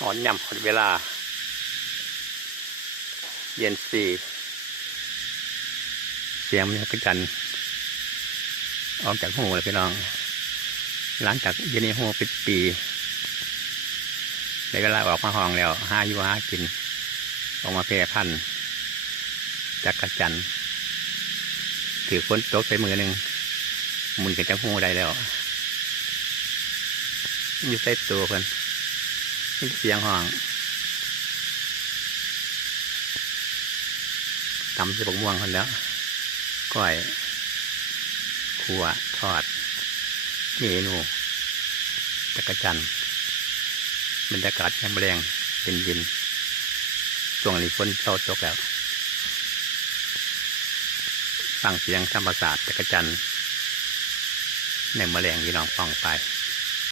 หอนย่ำหอนเวลาเย็นสีเสียงมันก็จันออกจากหูเลยพี่น้องหลังจากเย็นนี้หูปิดปีในเวลาออกมาห้องแล้วหาอยู่หากินออกมาเพร่พันจากกระจันถือฝนตกใส่มือหนึ่งมุนกันจากหูได้แล้วอยู่ใส่ตัวเพิ่นเสียงห้องตำสิบกม่วงคนแล้วก้อยขัวทอดเมนูจักรจันบรรยากาศแห้งแรงเย็นๆช่วงนี้ฝนเศร้าตกแล้วฟังเสียงธรรมศาสตร์จักรจันในแมลงที่น้องฟังไป